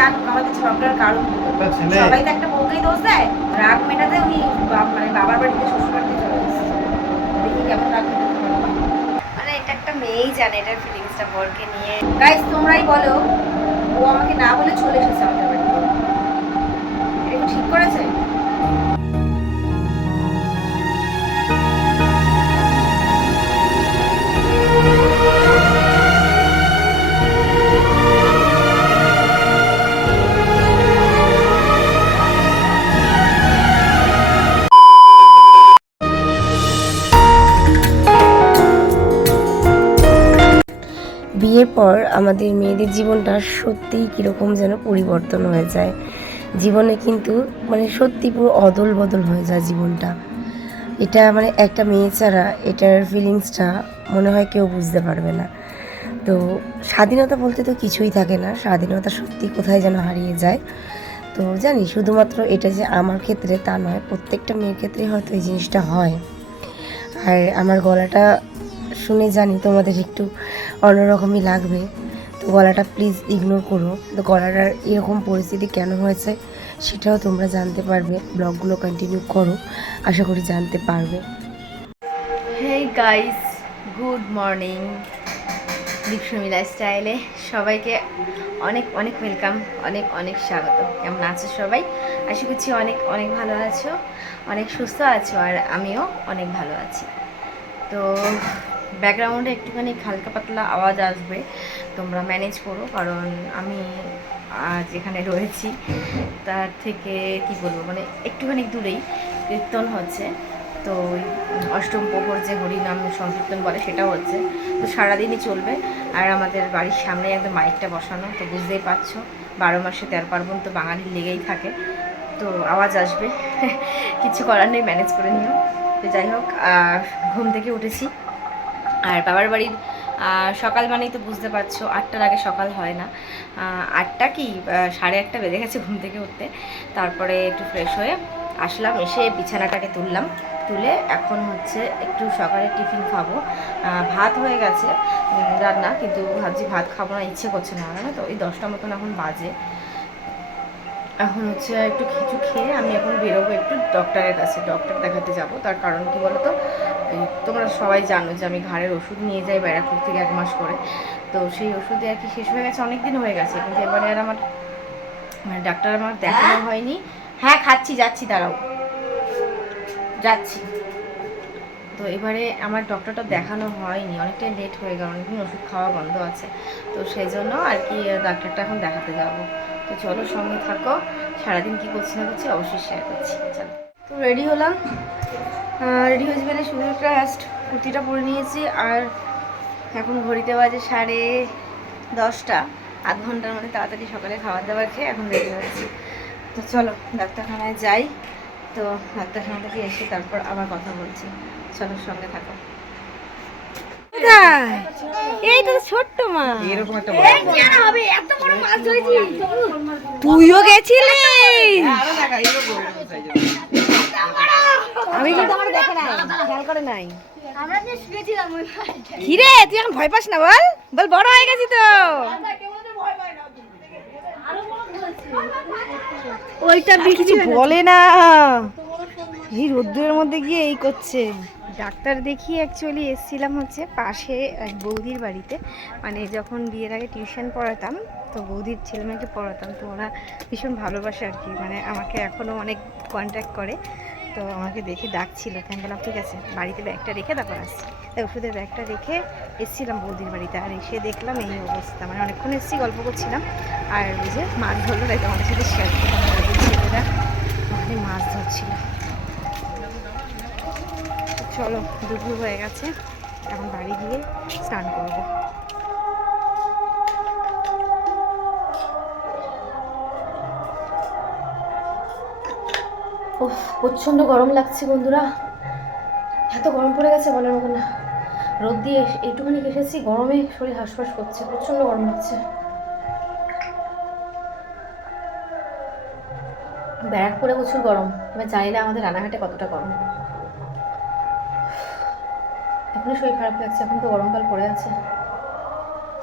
জানুক আমাদের ঝগড়ার কারণ। সবাই তো একটা বউকেই দোষ দেয়। রাগ মেটাতে উনি মানে বাবার বাড়িতে শ্বশুর বাড়িতে চলে এসেছে। দেখি কেমন রাগ মেটাতে পারে। মানে এটা একটা মেয়েই জানে এটার ফিলিংসটা বরকে নিয়ে। গাইস তোমরাই বলো, ও আমাকে না বলে চলে এসেছে আমাদের বাড়িতে, এটা কি ঠিক করেছে? বিয়ের পর আমাদের মেয়েদের জীবনটা সত্যিই কীরকম যেন পরিবর্তন হয়ে যায়। জীবনে কিন্তু মানে সত্যি পুরো অদল বদল হয়ে যায় জীবনটা। এটা মানে একটা মেয়ে ছাড়া এটার ফিলিংসটা মনে হয় কেউ বুঝতে পারবে না। তো স্বাধীনতা বলতে তো কিছুই থাকে না, স্বাধীনতা সত্যি কোথায় যেন হারিয়ে যায়। তো জানি শুধুমাত্র এটা যে আমার ক্ষেত্রে তা নয়, প্রত্যেকটা মেয়ের ক্ষেত্রেই হয়তো এই জিনিসটা হয়। আর আমার গলাটা শুনে জানি তোমাদের একটু অন্যরকমই লাগবে, তো গলাটা প্লিজ ইগনোর করো। তো গলাটার এরকম পরিস্থিতি কেন হয়েছে সেটাও তোমরা জানতে পারবে, ব্লগগুলো কন্টিনিউ করো, আশা করি জানতে পারবে। Hey guys, good morning. Deepsumi লাইফস্টাইলে সবাইকে অনেক অনেক ওয়েলকাম, অনেক অনেক স্বাগত। কেমন আছো সবাই? আশা করছি অনেক অনেক ভালো আছো, অনেক সুস্থ আছো, আর আমিও অনেক ভালো আছি। তো ব্যাকগ্রাউন্ডে একটুখানি হালকা পাতলা আওয়াজ আসবে, তোমরা ম্যানেজ করো, কারণ আমি যেখানে রয়েছি তার থেকে কি বলবো মানে একটুখানি দূরেই কীর্তন হচ্ছে। তো ওই অষ্টম প্রহর যে হরিনাম সংকীর্তন বলে সেটাও হচ্ছে, তো সারাদিনই চলবে। আর আমাদের বাড়ির সামনে একদম মাইকটা বসানো, তো বুঝতেই পারছো 12 মাসে 13 পার্বণ তো বাঙালির লেগেই থাকে, তো আওয়াজ আসবে কিছু করার নেই, ম্যানেজ করে নিও। তো যাই হোক, ঘুম থেকে উঠেছি। আর বাবার বাড়ির সকাল মানেই তো বুঝতে পারছো 8টার আগে সকাল হয় না। 8টা কি 8:30 বেজে গেছে ঘুম থেকে উঠতে। তারপরে একটু ফ্রেশ হয়ে আসলাম, এসে বিছানাটাকে তুললাম, তুলে এখন হচ্ছে একটু সকালে টিফিন খাবো। ভাত হয়ে গেছে রান্না, কিন্তু ভাবছি ভাত খাবো না, ইচ্ছে করছে না, জানো তো ওই 10টা মতন এখন বাজে। এখন হচ্ছে একটু কিছু খেয়ে আমি এখন বেরোবো একটু ডক্টরের কাছে, ডক্টর দেখাতে যাব। তার কারণ কি বলো তো, তোমরা সবাই জানো যে আমি ঘাড়ের ওষুধ নিয়ে যাই ব্যারাকপুর থেকে 1 মাস করে। তো সেই ওষুধে আর কি শেষ হয়ে গেছে, অনেক দিন হয়ে গেছে, কিন্তু এবারে আর আমার মানে ডাক্তার আমার দেখানো হয়নি। হ্যাঁ খাচ্ছি, যাচ্ছি, দাঁড়াও যাচ্ছি। তো এবারে আমার ডক্টরটা দেখানো হয়নি, অনেকটাই লেট হয়ে গেল, অনেকদিন ওষুধ খাওয়া বন্ধ আছে, তো সেই জন্য আর কি ডাক্তারটা এখন দেখাতে যাব। তো চলো সঙ্গে থাকো, সারাদিন কী করছি না করছি অবশ্যই শেয়ার করছি। চলো, তো রেডি হলাম, রেডি হয়েছি মানে শুধু একটা জাস্ট কুর্তিটা পরে নিয়েছি। আর এখন ঘড়িতে বাজে 10:30, আধ ঘন্টার মধ্যে তাড়াতাড়ি সকালে খাবার দাবার খেয়ে এখন রেডি হয়েছি। তো চলো ডাক্তারখানায় যাই, তো ডাক্তারখানা থেকে এসে তারপর আবার কথা বলছি, চলো সঙ্গে থাকো। এইটা তো ছোট্ট মাছ, এরকম একটা হবে, এত বড় মাছ ধরেছি। তুইও গেছিলি? আমি কিন্তু আমার দেখে নাই, খেয়াল করে নাই। আমরা যে শুয়েছিলাম ওই কি রে, তুই এখন ভয় পাস না? বল বল, বড় হয়ে গেছি তো। ওইটা কিছু বলে না, এই রোদ্দুরের মধ্যে গিয়ে এই করছে। ডাক্তার দেখিয়ে অ্যাকচুয়ালি এসেছিলাম হচ্ছে পাশে এক বৌদির বাড়িতে, মানে যখন বিয়ের আগে টিউশন পড়াতাম, তো বৌদির ছেলেমেয়েকে পড়াতাম, তো ওরা ভীষণ ভালোবাসে আর কি, মানে আমাকে এখনও অনেক কন্ট্যাক্ট করে। তো আমাকে দেখে ডাকছিল, তাই আমি বললাম ঠিক আছে, বাড়িতে ব্যাগটা রেখে তারপর আসছি। তাই ওষুধের ব্যাগটা রেখে এসেছিলাম বৌদির বাড়িতে, আর এসে দেখলাম এই অবস্থা, মানে অনেকক্ষণ এসেছি, গল্প করছিলাম, আর ওই যে মাছ ধরলো, তাই তোমাদের সাথে শেয়ার করলাম, ছেলেরা ওখানে মাছ ধরছিল। চলো, দুপুর হয়ে গেছে, এখন বাড়ি গিয়ে স্নান করব। প্রচণ্ড গরম লাগছে বন্ধুরা, এত গরম পড়ে গেছে বলার মতো না। রোদ দিয়ে একটুখানি এসেছি, গরমে শরীর হাঁসফাঁস করছে, প্রচণ্ড গরম লাগছে। ব্যারাকপুরে প্রচুর গরম, এবার জানি না আমাদের রানাঘাটে কতটা গরম। এখনই শরীর খারাপ লাগছে, এখন তো গরমকাল পড়ে আছে।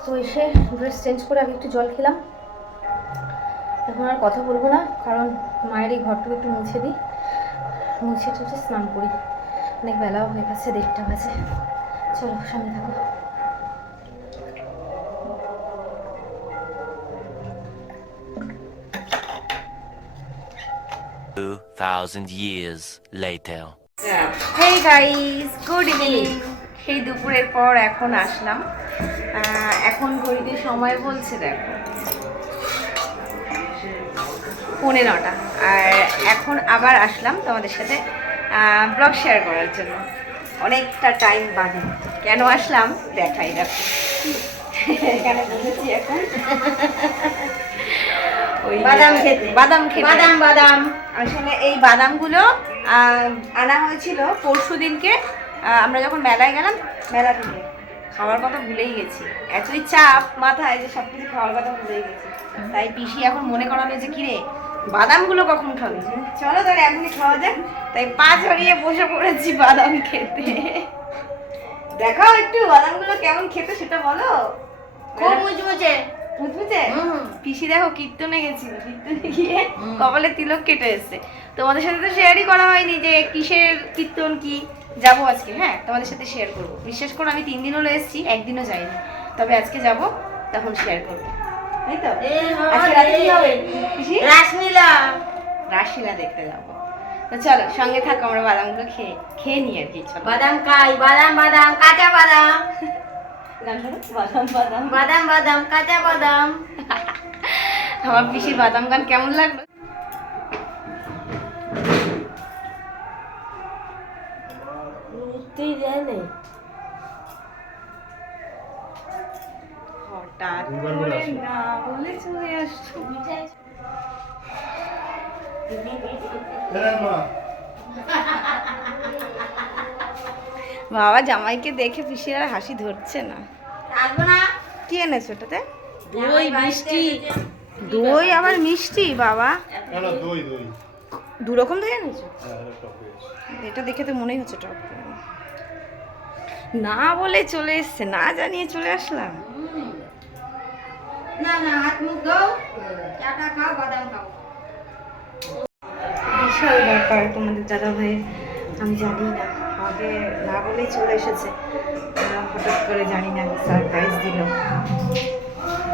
তো এসে ড্রেস চেঞ্জ করে আগে একটু জল খেলাম, এখন আর কথা বলবো না, কারণ মায়ের এই ঘরটুকু একটু মুছে দিই, মুছে টুছে স্নান করি। অনেক বেলাও হয়ে গেছে, 1:30 বাজে। চলো সামনে থাকো। 2,000 years later. হেই গাইস, গুড ইভিনিং। সেই দুপুরের পর এখন আসলাম। এখন ঘড়িতে সময় বলছে দেখো 9:15, আর এখন আবার আসলাম তোমাদের সাথে ব্লগ শেয়ার করার জন্য। অনেকটা টাইম বাদে কেন আসলাম দেখাই দেখো। এখানে বসেছি এখন ওই বাদাম খেতে। বাদাম খেতে। বাদাম আসলে এই বাদামগুলো আনা হয়েছিল পরশুদিনকে। আমরা যখন মেলায় গেলাম, মেলা থেকে খাওয়ার কথা ভুলেই গেছি। এতই চাপ মাথায় যে সব কিছু খাওয়ার কথা ভুলেই গেছি। তাই পিসি এখন মনে করালো যে কিরে বাদামগুলো কখন খাবি, চলো তাহলে এখনই খাওয়া যাক। তাই পা ছড়িয়ে বসে পড়েছি বাদাম খেতে। দেখাও একটু বাদামগুলো কেমন খেতে সেটা বলো। খুব মুচমুচে। বুঝতে পিসি দেখো কীর্তনে গেছিল, কীর্তনে গিয়ে কপালে তিলক কেটে এসছে। তোমাদের সাথে তো শেয়ারই করা হয়নি যে কিসের কীর্তন কি। যাবো আজকে, হ্যাঁ তোমাদের সাথে শেয়ার করবো। বিশ্বাস করো আমি 3 দিন হলো এসেছি, একদিনও যাইনি। তবে আজকে যাব, তখন শেয়ার করবো, তাই তো। আজকে রাতে কি হবে পিসি? রাসলীলা। রাসলীলা দেখতে যাবো। তো চলো সঙ্গে থাকো, আমরা বাদামগুলো খেয়ে নিই আর কি। চলো বাদাম খাই, বাদাম কাঁচা বাদাম। বাদাম বাদাম বাদাম কাঁচা বাদাম। আমার পিসির বাদাম গান কেমন লাগলো? উঠতেই দেয় না। হঠাৎ করে না বলে চলে আসছো। বাবা জামাইকে দেখে পিসির আর হাসি ধরছে না। আসবো না। কি এনেছো ওটাতে? দই মিষ্টি। দই আবার মিষ্টি বাবা? কেন দই দই 2 রকম দই এনেছো? হ্যাঁ এটা টক হয়েছে। এটা দেখে তো মনেই হচ্ছে টক দই। না বলে চলে এসছে, না জানিয়ে চলে আসলাম। না হাত মুখ দাও, চাটা খাও, বাদাম খাও। বিশাল ব্যাপার তোমাদের দাদা ভাই, আমি জানি না, আমাকে না বলেই চলে এসেছে। হঠাৎ করে জানি না সারপ্রাইজ দিল।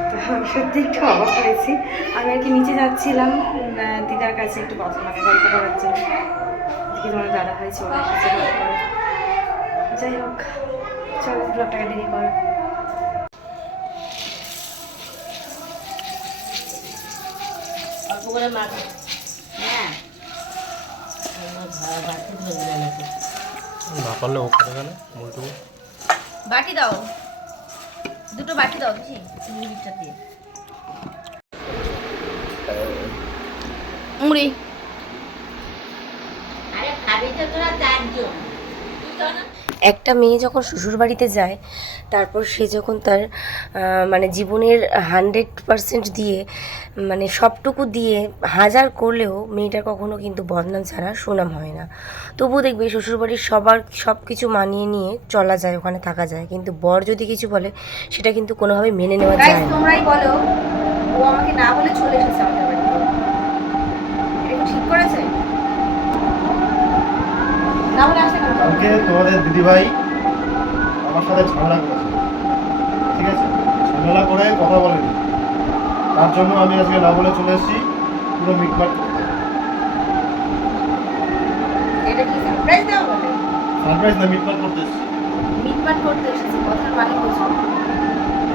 তো আমি সত্যি একটু অবাক হয়েছি। আমি আর কি নিচে যাচ্ছিলাম দিদার কাছে একটু কথা গল্প করার জন্য, দেখি তোমার দাদা ভাই চলে এসেছে হঠাৎ করে। যাই হোক চলো ব্লগটাকে দেরি করো। অল্প করে মাছ। হ্যাঁ না পারলে ও করে গেলে উল্টো বাটি দাও, 2টো বাটি দাও বুঝি মুড়িটা দিয়ে। মুড়ি আরে খাবি তো তোরা 4 জন। একটা মেয়ে যখন শ্বশুর বাড়িতে যায়, তারপর সে যখন তার মানে জীবনের 100% দিয়ে, মানে সবটুকু দিয়ে হাজার করলেও মেয়েটার কখনো কিন্তু বদনাম ছাড়া সুনাম হয় না। তবুও দেখবে শ্বশুরবাড়ির সব কিছু মানিয়ে নিয়ে চলা যায়, ওখানে থাকা যায়, কিন্তু বর যদি কিছু বলে সেটা কিন্তু কোনোভাবে মেনে নেওয়া যায় না। তোমরাই বলো, ও আমাকে না বলে চলে এসেছে আমাদের বাড়িতে। এটা কি ঠিক করেছে? না বলে আসলে কেন? কালকে তোমাদের দিদিভাই আমার সাথে ঝামেলা করেছে, ঠিক আছে? ঝামেলা করে কথা বলেনি, তার জন্য আমি আজকে না বলে চলে এসেছি পুরো মিটমাট করতে। এটা কি সারপ্রাইজ দেওয়া বলে? সারপ্রাইজ না, মিটমাট করতে এসেছি। মিটমাট করতে এসেছে, কথার মানে বুঝো।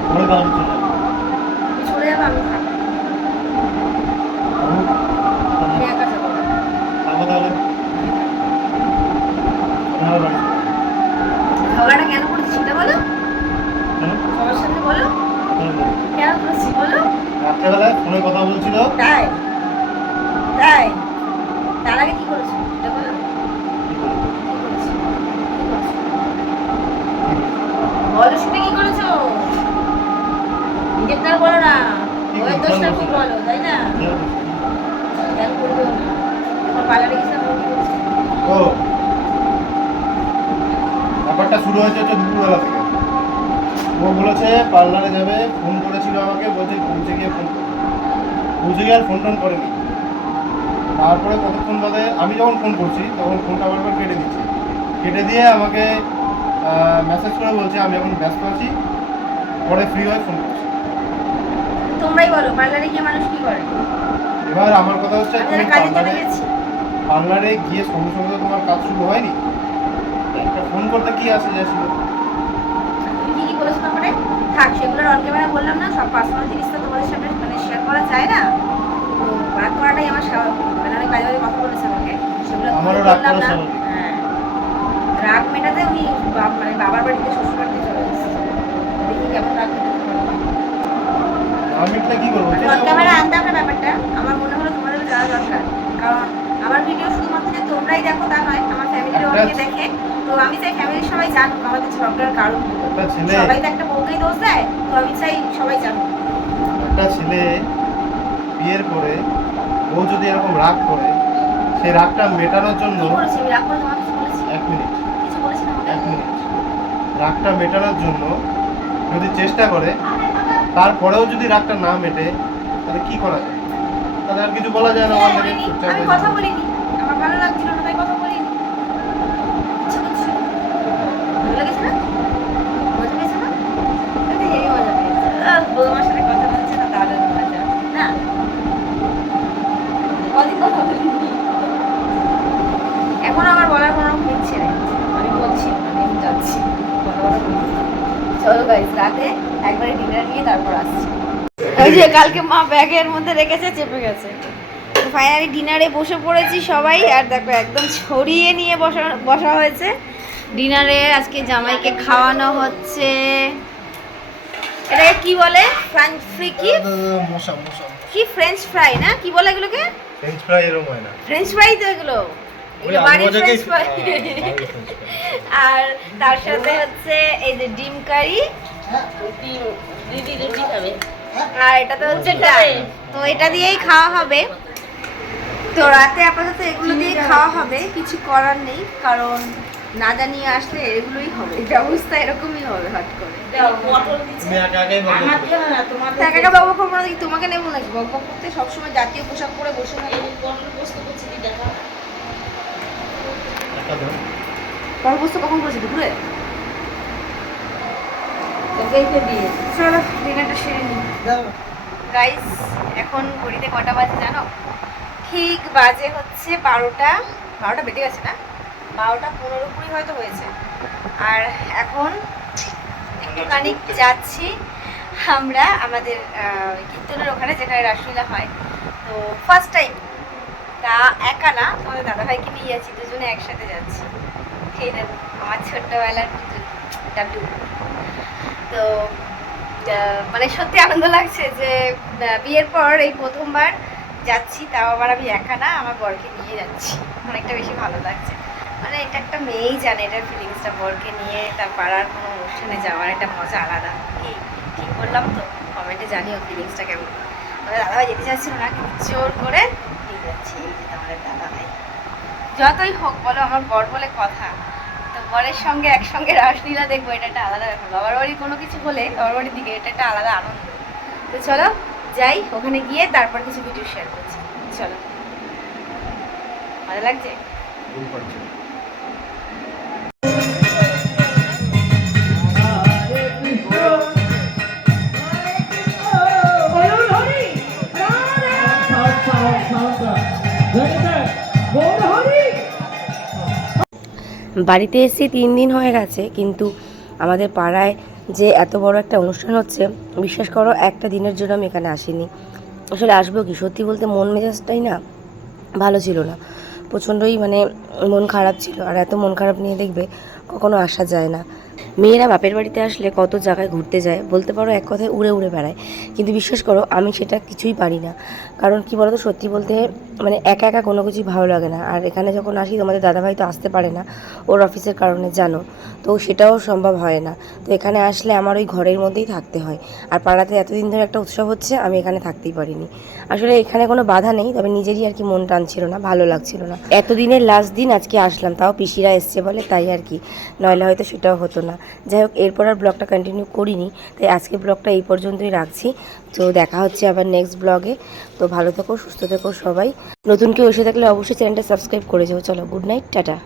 পরে তার আমি চলে যাবো। তুমি চলে যাবে, আমি থাকবো। আমি একা যাবো না। থাকবো তাহলে আমার বাড়ি। ঝগড়াটা কেন করেছি সেটা বলো, হ্যাঁ? সবার সাথে বলো কেন বলবো? কেন করেছি বলো। রাত্রেবেলায় ফোনে কথা বলছিল। তাই তাই তার আগে কি করেছো সেটা বলো। কি করবো? কি করেছো? কি করেছো? বলো শুনে কি করেছো? নিজেরটা বলো না, ওই দোষটা কি বলো, তাই না? খেয়াল করবেও না। এখন পার্লারে গেছিলাম, ও কি বলছে? ও ব্যাপারটা শুরু হয়েছে হচ্ছে দুপুরবেলা থেকে। ও বলেছে পার্লারে যাবে, ফোন করেছিল আমাকে, বলছে পৌঁছে গিয়ে ফোন করবে। বুঝে আর ফোন টোন করেনি। তারপরে কতক্ষণ বাদে আমি যখন ফোন করছি তখন ফোনটা বারবার কেটে দিচ্ছে, কেটে দিয়ে আমাকে মেসেজ করে বলছে আমি এখন ব্যস্ত আছি, পরে ফ্রি হয়ে ফোন করছি। তোমরাই বলো পার্লারে গিয়ে মানুষ কি করে? এবার আমার কথা হচ্ছে তুমি কাজের জন্য গেছি, পার্লারে গিয়ে সঙ্গে সঙ্গে তোমার কাজ শুরু হয়নি, একটা ফোন করতে কি আসে যাচ্ছিল? তুমি কি কি বলেছো তারপরে? থাক, সেগুলোর অন ক্যামেরা বললাম না, সব পার্সোনাল জিনিস তো তোমাদের সামনে মানে শেয়ার করা যায় না, তো রাগ করাটাই আমার স্বাভাবিক। মানে অনেক বাজে বাজে কথা বলেছে আমাকে, সেগুলো আমারও রাগ বললাম করা না। স্বাভাবিক। হ্যাঁ, রাগ মেটাতে আমি মানে বাবার বাড়িতে শ্বশুর বাড়িতে চলে এসেছি, দেখি কেমন রাগ মেটাতে পারবো। আমি এটা কি করবো? অন ক্যামেরা আনতাম না ব্যাপারটা, আমার মনে হলো তোমাদের জানা দরকার, কারণ আমার ভিডিও শুধুমাত্র যে তোমরাই দেখো তা নয়, আমার ফ্যামিলির অনেকে দেখে, তো আমি চাই ফ্যামিলির সবাই জানুক আমাদের ঝগড়ার কারণ। একটা ছেলে সবাই তো একটা বউকেই দোষ দেয়, তো আমি চাই সবাই জানুক। একটা ছেলে বিয়ের পরে বউ যদি এরকম রাগ করে, সেই রাগটা মেটানোর জন্য কি বলেছি আমি? রাগ করে তোমাকে কিছু বলেছি? 1 মিনিট কিছু বলেছি না আমাকে? 1 মিনিট রাগটা মেটানোর জন্য যদি চেষ্টা করে, তারপরেও যদি রাগটা না মেটে, তাহলে কি করা যায়? তাহলে আর কিছু বলা যায় না, আমার থেকে বলিনি, চুপচাপ আমি হয়ে কথা যেতে। বলিনি, আমার ভালো লাগছিল না তাই কথা বলিনি। ইচ্ছে করছিল। ভালো লেগেছে না? মজা পেয়েছে না? আমি হেভি মজা পেয়েছি। বৌমার সাথে কথা বলছে না, দারুণ মজা না? কদিন কথা বলিনি। এখন আমার বলার কোনো রকম ইচ্ছে নেই, আমি বলছি আমি যাচ্ছি, কথা বলা বলছি। চলো গাইস, রাতে একবারে ডিনার নিয়ে তারপর আসছি। ওই যে কালকে মা ব্যাগের মধ্যে রেখেছে, চেপে গেছে। ফাইনালি ডিনারে বসে পড়েছি সবাই, আর দেখো একদম ছড়িয়ে নিয়ে বসা হয়েছে ডিনারে। আজকে জামাইকে খাওয়ানো হচ্ছে, এটাকে কি বলে? ফ্রেঞ্চ ফ্রি কি মশা মশা কি ফ্রেঞ্চ ফ্রাই না কি বলে এগুলোকে? ফ্রেঞ্চ ফ্রাই এরকম হয় না, ফ্রেঞ্চ ফ্রাই তো এগুলো, ওই এগুলো বাড়ির আলু ভাজাকেই ফ্রেঞ্চ ফ্রাই। আর তার সাথে হচ্ছে এই যে ডিম কারি, আর এটা তো হচ্ছে ডাল, তো এটা দিয়েই খাওয়া হবে। তো রাতে আপাতত এগুলো দিয়ে খাওয়া হবে, কিছু করার নেই, কারণ না জানিয়ে আসলে এগুলোই হবে, ব্যবস্থা এরকমই হবে হট করে। তুমি একা একাই বলছো। একা একা বকবক করবো নাকি? তোমাকে নেবো নাকি বকবক করতে? সবসময় জাতীয় পোশাক পরে বসে থাকো। একা দাও। গল্পস্ত কখন করেছি? দুপুরে? চলো ডিনারটা সেরে নিই। গাইস, এখন ঘড়িতে কটা বাজে জানো? ঠিক বাজে হচ্ছে 12টা বেজে গেছে না? 12:15 হয়তো হয়েছে। আর এখন একটুখানি যাচ্ছি আমরা আমাদের কীর্তনের ওখানে, যেখানে রাসলীলা হয়। তো ফার্স্ট টাইম, তা একা না, তোমাদের দাদাভাইকে নিয়ে যাচ্ছি, দুজনে একসাথে যাচ্ছি। এই দেখো আমার ছোট্টবেলার পুতুল ডাবলু। তো মানে সত্যি আনন্দ লাগছে যে বিয়ের পর এই প্রথমবার যাচ্ছি, তাও আবার আমি একা না, আমার বরকে নিয়ে যাচ্ছি, অনেকটা বেশি ভালো লাগছে। মানে এটা একটা মেয়েই জানে এটার ফিলিংসটা, বরকে নিয়ে তার পাড়ার কোনো অনুষ্ঠানে যাওয়ার একটা মজা আলাদা। কি ঠিক বললাম তো? কমেন্টে জানিও ফিলিংসটা কেমন। তবে দাদাভাই যেতে চাচ্ছিল না, কিন্তু জোর করে নিয়ে যাচ্ছি। এই যে আমাদের দাদাভাই, যতই হোক বলো আমার বর বলে কথা, তো বরের সঙ্গে একসঙ্গে রাসলীলা দেখবো, এটা একটা আলাদা ব্যাপার। বাবার বাড়ির কোনো কিছু হলে বাবার বাড়ির দিকে এটা একটা আলাদা আনন্দ। তো চলো যাই, ওখানে গিয়ে তারপর কিছু ভিডিও শেয়ার করছি। চলো, ভালো লাগছে? ভুল করছো। বাড়িতে এসে 3 দিন হয়ে গেছে, কিন্তু আমাদের পাড়ায় যে এত বড় একটা অনুষ্ঠান হচ্ছে, বিশ্বাস করো একটা দিনের জন্য আমি এখানে আসিনি। আসলে আসবো কি, সত্যি বলতে মন মেজাজটাই না ভালো ছিল না, প্রচণ্ডই মানে মন খারাপ ছিল। আর এত মন খারাপ নিয়ে দেখবে কখনো আসা যায় না। মেয়েরা বাপের বাড়িতে আসলে কত জায়গায় ঘুরতে যায়, বলতে পারো এক কথায় উড়ে উড়ে বেড়ায়, কিন্তু বিশ্বাস করো আমি সেটা কিছুই পারি না। কারণ কি বলো তো, সত্যি বলতে মানে একা একা কোনো কিছুই ভালো লাগে না। আর এখানে যখন আসি, তোমাদের দাদাভাই তো আসতে পারে না, ওর অফিসের কারণে জানো, তো সেটাও সম্ভব হয় না। তো এখানে আসলে আমার ওই ঘরের মধ্যেই থাকতে হয়। আর পাড়াতে এতদিন ধরে একটা উৎসব হচ্ছে, আমি এখানে থাকতেই পারিনি। আসলে এখানে কোনো বাধা নেই, তবে নিজেরই আর কি মন টানছিল না, ভালো লাগছিল না। এতদিনের লাস্ট দিন আজকে আসলাম, তাও পিসিরা এসছে বলে তাই আর কি, নইলে হয়তো সেটাও হতো না। না। যাই হোক, এরপর আর ব্লগটা কন্টিনিউ করিনি, তাই আজকে ব্লগটা এই পর্যন্তই রাখছি। তো দেখা হচ্ছে আবার নেক্সট ব্লগে। তো ভালো থেকো, সুস্থ থেকো সবাই। নতুন কেউ এসে থাকলে অবশ্যই চ্যানেলটা সাবস্ক্রাইব করে যাও। চলো, গুড নাইট, টাটা।